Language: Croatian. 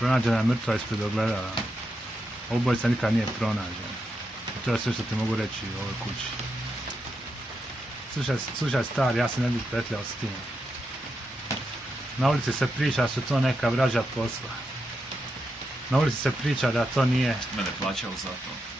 Pronađena je mrtva ispred ogledala. Ubojica nikad nije pronađen. To je sve što ti mogu reći u ovoj kući. Slušaj star, ja se ne bih petljao s tim. Na ulici se priča da su to neka vražja posla. Na ulici se priča da to nije... Mene plaćao za to.